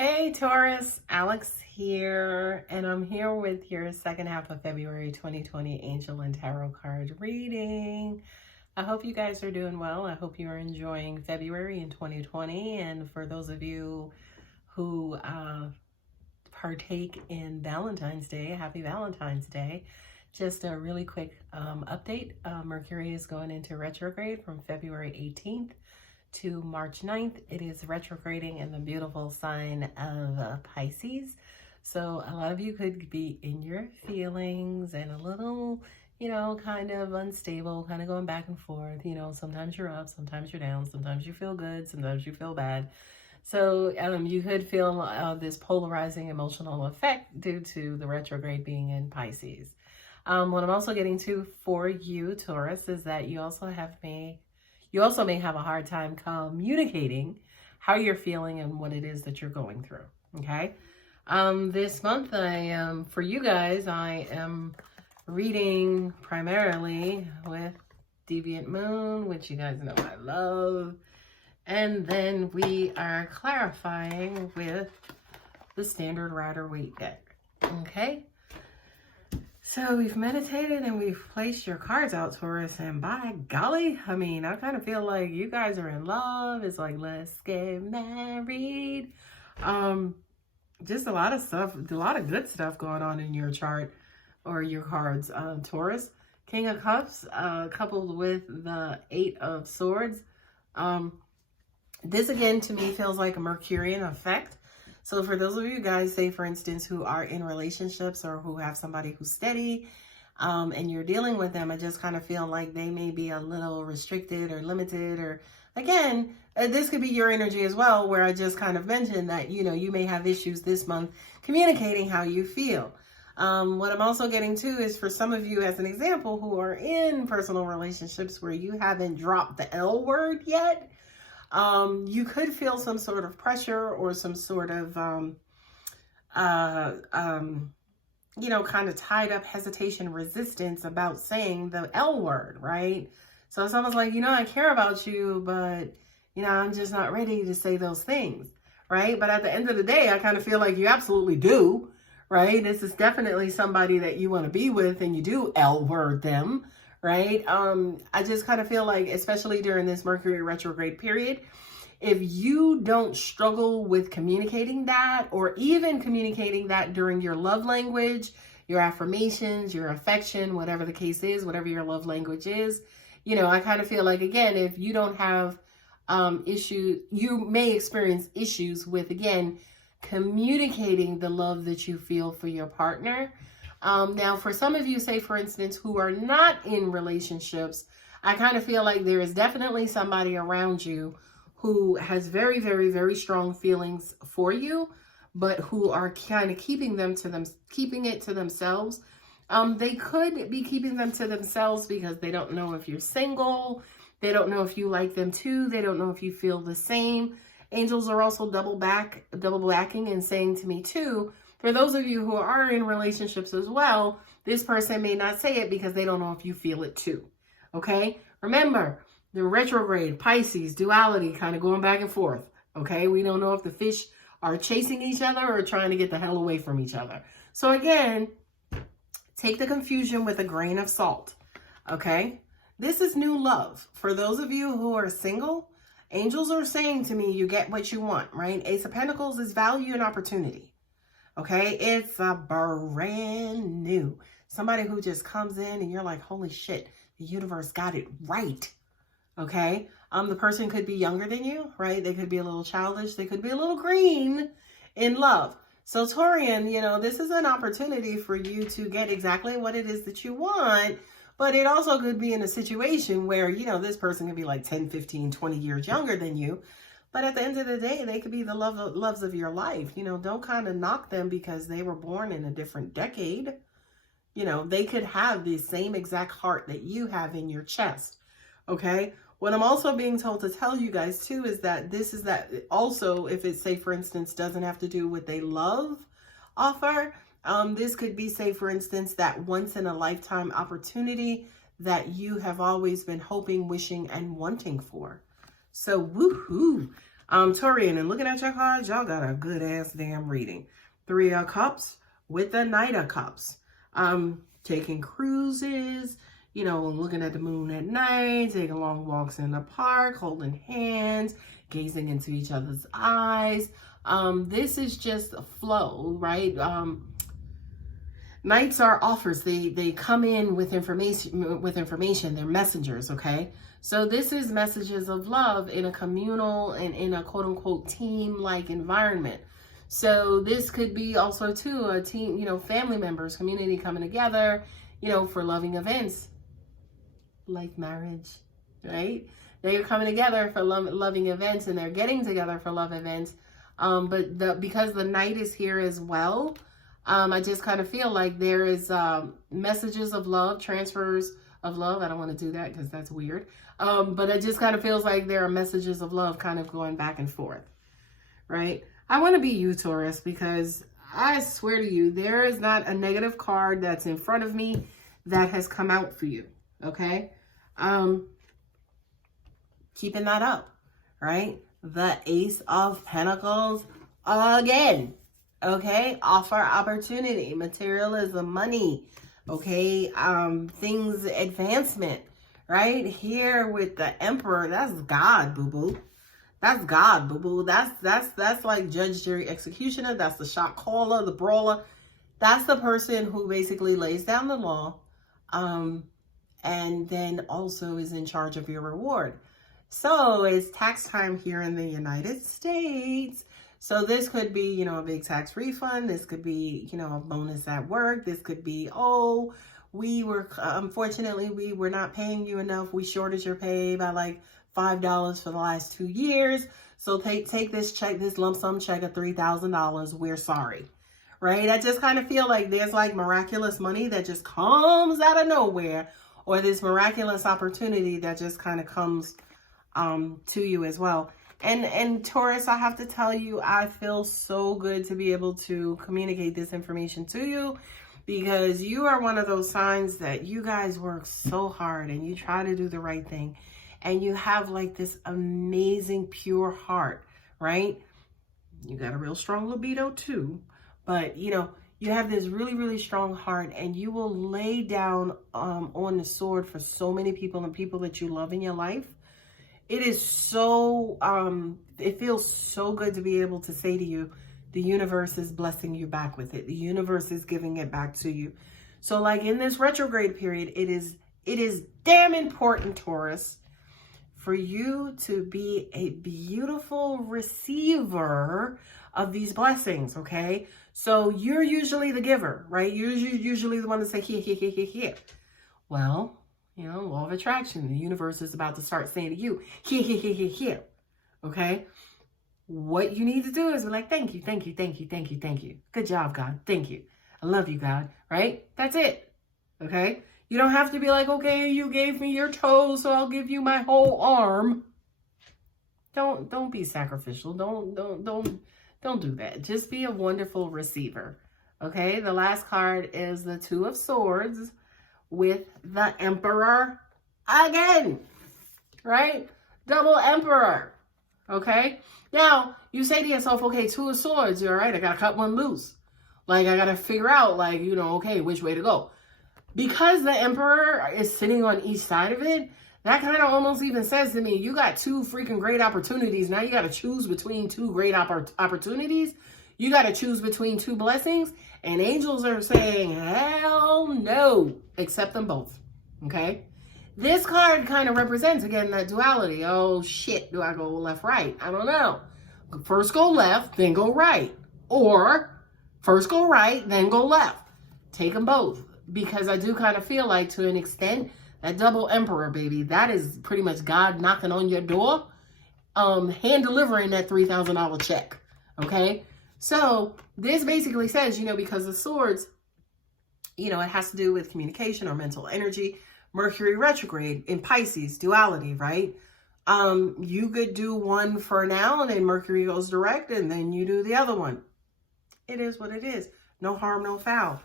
Hey Taurus, Alex here, and I'm here with your second half of February 2020 Angel and Tarot card reading. I hope you guys are doing well. I hope you're enjoying February in 2020, and for those of you who partake in Valentine's Day, happy Valentine's Day. Just a really quick update. Mercury is going into retrograde from February 18th to March 9th. It is retrograding in the beautiful sign of Pisces. So a lot of you could be in your feelings and a little, kind of unstable, kind of going back and forth. Sometimes you're up, sometimes you're down, sometimes you feel good, sometimes you feel bad. So you could feel this polarizing emotional effect due to the retrograde being in Pisces. What I'm also getting to for you, Taurus, is that you also may have a hard time communicating how you're feeling and what it is that you're going through. Okay. This month, for you guys, I am reading primarily with Deviant Moon, which you guys know I love. And then we are clarifying with the Standard Rider-Waite deck. Okay. So we've meditated and we've placed your cards out, Taurus, and by golly, I kind of feel like you guys are in love. It's like, let's get married. Just a lot of stuff, a lot of good stuff going on in your chart or your cards, Taurus. King of Cups, coupled with the Eight of Swords. This again, to me, feels like a Mercurian effect. So for those of you guys, say for instance, who are in relationships or who have somebody who's steady and you're dealing with them, I just kind of feel like they may be a little restricted or limited, or again, this could be your energy as well, where I just kind of mentioned that, you may have issues this month communicating how you feel. What I'm also getting to is for some of you, as an example, who are in personal relationships where you haven't dropped the L word yet. You could feel some sort of pressure or some sort of, kind of tied up hesitation, resistance about saying the L word, right? So it's almost like, I care about you, but, I'm just not ready to say those things, right? But at the end of the day, I kind of feel like you absolutely do, right? This is definitely somebody that you want to be with and you do L word them. Right? I just kind of feel like, especially during this Mercury retrograde period, if you don't struggle with communicating that, or even communicating that during your love language, your affirmations, your affection, whatever the case is, whatever your love language is, I kind of feel like, again, if you don't have issues, you may experience issues with, again, communicating the love that you feel for your partner. Now, for some of you, say, for instance, who are not in relationships, I kind of feel like there is definitely somebody around you who has very, very, very strong feelings for you, but who are kind of keeping it to themselves. They could be keeping them to themselves because they don't know if you're single. They don't know if you like them too. They don't know if you feel the same. Angels are also double backing and saying to me too, for those of you who are in relationships as well, this person may not say it because they don't know if you feel it too. Okay? Remember, the retrograde, Pisces, duality, kind of going back and forth. Okay? We don't know if the fish are chasing each other or trying to get the hell away from each other. So again, take the confusion with a grain of salt. Okay? This is new love. For those of you who are single, angels are saying to me, you get what you want, right? Ace of Pentacles is value and opportunity. Okay, it's a brand new. Somebody who just comes in and you're like, holy shit, the universe got it right. Okay, the person could be younger than you, right? They could be a little childish. They could be a little green in love. So Taurian, this is an opportunity for you to get exactly what it is that you want. But it also could be in a situation where, this person could be like 10, 15, 20 years younger than you. But at the end of the day, they could be the loves of your life. Don't kind of knock them because they were born in a different decade. They could have the same exact heart that you have in your chest. Okay. What I'm also being told to tell you guys too is that also, if it, say, for instance, doesn't have to do with a love offer. This could be, say, for instance, that once in a lifetime opportunity that you have always been hoping, wishing, and wanting for. So, woohoo! Taurian, and looking at your cards, y'all got a good ass damn reading. 3 of Cups with the Knight of Cups. Taking cruises, you know, looking at the moon at night, taking long walks in the park, holding hands, gazing into each other's eyes. This is just a flow, right? Knights are offers. They come in with information. They're messengers, okay? So this is messages of love in a communal and in a quote unquote team-like environment. So this could be also too a team, you know, family members, community coming together, you know, for loving events like marriage, right? They're coming together for loving events, and they're getting together for love events. But because the Knight is here as well, I just kind of feel like there is messages of love, transfers of love. I don't want to do that because that's weird. But it just kind of feels like there are messages of love kind of going back and forth, right? I want to be you, Taurus, because I swear to you, there is not a negative card that's in front of me that has come out for you, okay? Keeping that up, right? The Ace of Pentacles again, okay? Offer opportunity, materialism, money, okay? Things, advancement, right? Here with the Emperor, that's God, boo-boo. That's God, boo-boo. That's like judge, jury, executioner. That's the shot caller, the brawler. That's the person who basically lays down the law, and then also is in charge of your reward. So it's tax time here in the United States. So this could be, you know, a big tax refund. This could be, you know, a bonus at work. This could be, oh, unfortunately, we were not paying you enough. We shorted your pay by like $5 for the last 2 years. So take this check, this lump sum check of $3,000. We're sorry, right? I just kind of feel like there's like miraculous money that just comes out of nowhere, or this miraculous opportunity that just kind of comes to you as well. And Taurus, I have to tell you, I feel so good to be able to communicate this information to you, because you are one of those signs that you guys work so hard and you try to do the right thing. And you have like this amazing pure heart, right? You got a real strong libido too. But, you know, you have this really, really strong heart, and you will lay down on the sword for so many people and people that you love in your life. It is so, it feels so good to be able to say to you, the universe is blessing you back with it. The universe is giving it back to you. So like in this retrograde period, it is damn important, Taurus, for you to be a beautiful receiver of these blessings, okay? So you're usually the giver, right? You're usually the one to say, here. Well, you know, law of attraction, the universe is about to start saying to you, here, okay? What you need to do is be like, thank you. Good job, God. Thank you. I love you, God, right? That's it, okay? You don't have to be like, okay, you gave me your toes, so I'll give you my whole arm. Don't be sacrificial. Don't do that. Just be a wonderful receiver. Okay? The last card is the Two of Swords with the Emperor again. Right? Double Emperor. Okay? Now, you say to yourself, okay, Two of Swords, you're right, I gotta cut one loose. Like, I gotta figure out, like, you know, okay, which way to go. Because the Emperor is sitting on each side of it, that kind of almost even says to me, you got two freaking great opportunities. Now you got to choose between two great opportunities. You got to choose between two blessings. And angels are saying, hell no. Accept them both. Okay? This card kind of represents, again, that duality. Oh, shit. Do I go left, right? I don't know. First go left, then go right. Or first go right, then go left. Take them both. Because I do kind of feel like, to an extent, that double Emperor, baby, that is pretty much God knocking on your door, hand delivering that $3,000 check, okay? So this basically says, you know, because the swords, you know, it has to do with communication or mental energy. Mercury retrograde in Pisces, duality, right? You could do one for now, and then Mercury goes direct, and then you do the other one. It is what it is. No harm, no foul.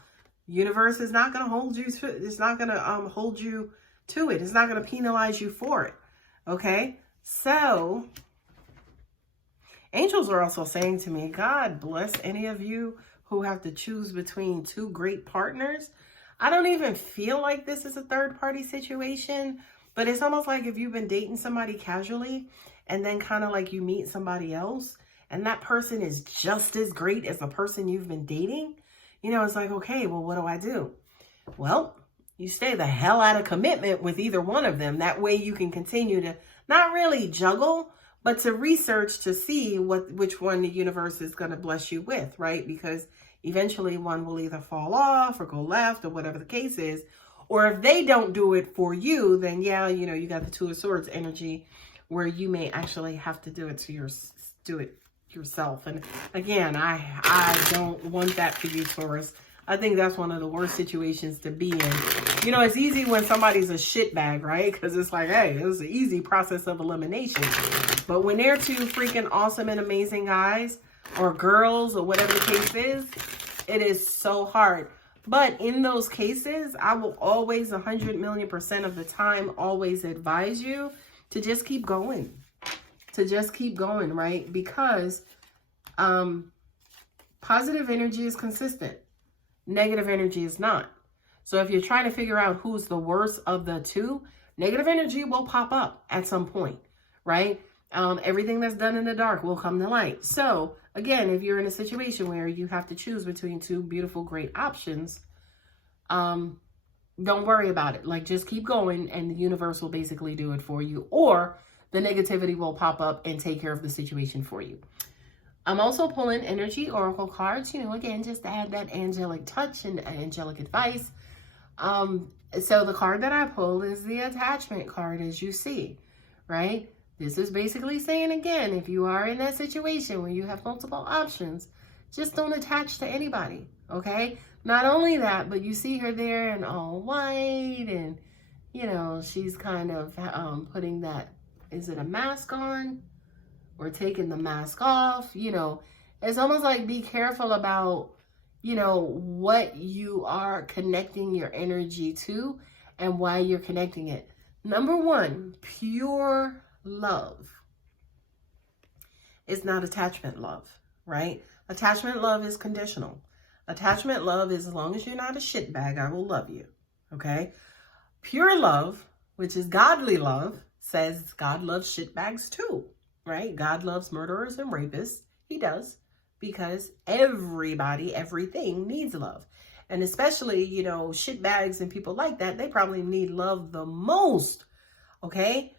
Universe is not going to hold you to, it's not going to hold you to it. It's not going to penalize you for it. Okay? So Angels are also saying to me, God bless any of you who have to choose between two great partners. I don't even feel like this is a third party situation, but it's almost like if you've been dating somebody casually and then kind of like you meet somebody else and that person is just as great as the person you've been dating, you know, it's like, okay, well, what do I do? Well, you stay the hell out of commitment with either one of them. That way you can continue to not really juggle, but to research to see which one the universe is going to bless you with, right? Because eventually one will either fall off or go left or whatever the case is. Or if they don't do it for you, then yeah, you know, you got the Two of Swords energy where you may actually have to do it yourself. And again, I don't want that for you, Taurus. I think that's one of the worst situations to be in. You know, it's easy when somebody's a shitbag, right? Because it's like, hey, it was an easy process of elimination. But when they're two freaking awesome and amazing guys or girls or whatever the case is, it is so hard. But in those cases, I will always 100,000,000% of the time always advise you to just keep going. To just keep going, right? Because positive energy is consistent. Negative energy is not. So if you're trying to figure out who's the worst of the two, negative energy will pop up at some point, right? Everything that's done in the dark will come to light. So again, if you're in a situation where you have to choose between two beautiful, great options, don't worry about it. Like, just keep going and the universe will basically do it for you, or the negativity will pop up and take care of the situation for you. I'm also pulling energy oracle cards, you know, again, just to add that angelic touch and angelic advice. So the card that I pulled is the attachment card, as you see, right? This is basically saying, again, if you are in that situation where you have multiple options, just don't attach to anybody, okay? Not only that, but you see her there in all white and, you know, she's kind of putting that, is it a mask on? Or taking the mask off, you know, it's almost like be careful about, you know, what you are connecting your energy to and why you're connecting it. Number one, pure love is not attachment love, right? Attachment love is conditional. Attachment love is, as long as you're not a shitbag, I will love you, okay? Pure love, which is godly love, says God loves shitbags too. Right? God loves murderers and rapists. He does, because everybody, everything needs love. And especially, you know, shitbags and people like that, they probably need love the most, okay?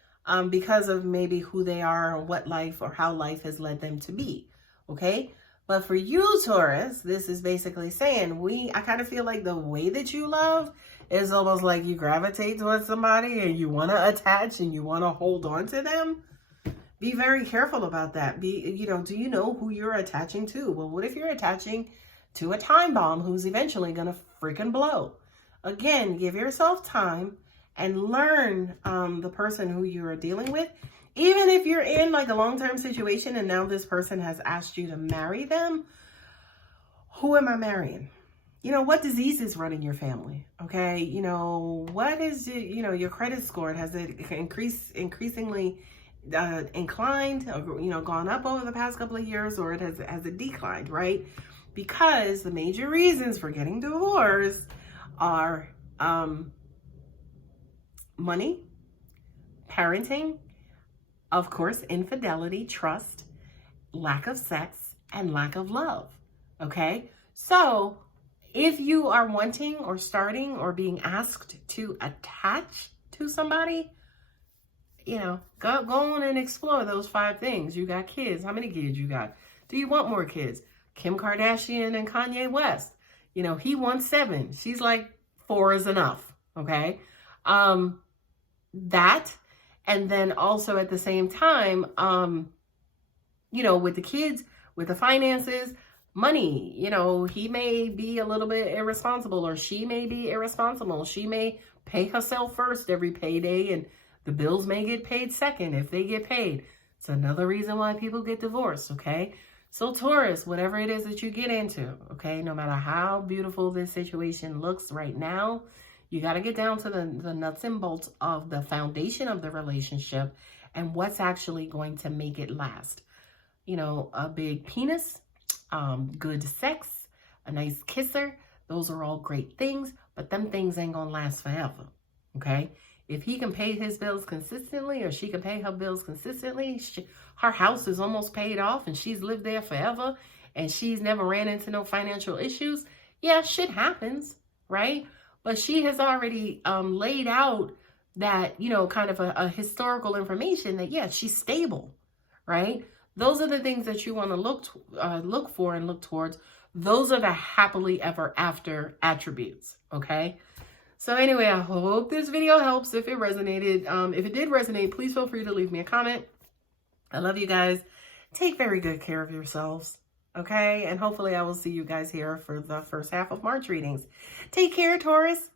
Because of maybe who they are or what life or how life has led them to be, okay? But for you, Taurus, this is basically saying I kind of feel like the way that you love is almost like you gravitate towards somebody and you want to attach and you want to hold on to them. Be very careful about that. Do you know who you're attaching to? Well, what if you're attaching to a time bomb who's eventually going to freaking blow? Again, give yourself time and learn the person who you are dealing with. Even if you're in like a long-term situation and now this person has asked you to marry them, who am I marrying? You know, what disease is running your family? Okay. You know, what is, your credit score? Has it increasingly inclined, or, you know, gone up over the past couple of years, or has it declined, right? Because the major reasons for getting divorced are money, parenting, of course, infidelity, trust, lack of sex, and lack of love, okay? So if you are wanting or starting or being asked to attach to somebody, you know, go on and explore those 5 things. You got kids. How many kids you got? Do you want more kids? Kim Kardashian and Kanye West. You know, he wants 7. She's like, 4 is enough. Okay. That, and then also at the same time, you know, with the kids, with the finances, money, you know, he may be a little bit irresponsible, or she may be irresponsible. She may pay herself first every payday, and the bills may get paid second if they get paid. It's another reason why people get divorced, okay? So Taurus, whatever it is that you get into, okay, no matter how beautiful this situation looks right now, you got to get down to the nuts and bolts of the foundation of the relationship and what's actually going to make it last. a big penis, good sex, a nice kisser. Those are all great things, but them things ain't gonna last forever, okay? If he can pay his bills consistently, or she can pay her bills consistently, her house is almost paid off and she's lived there forever and she's never ran into no financial issues, yeah, shit happens, right? But she has already laid out that, kind of a historical information that, yeah, she's stable, right? Those are the things that you want to look for and look towards. Those are the happily ever after attributes, okay? So anyway, I hope this video helps if it resonated. If it did resonate, please feel free to leave me a comment. I love you guys. Take very good care of yourselves, okay? And hopefully I will see you guys here for the first half of March readings. Take care, Taurus.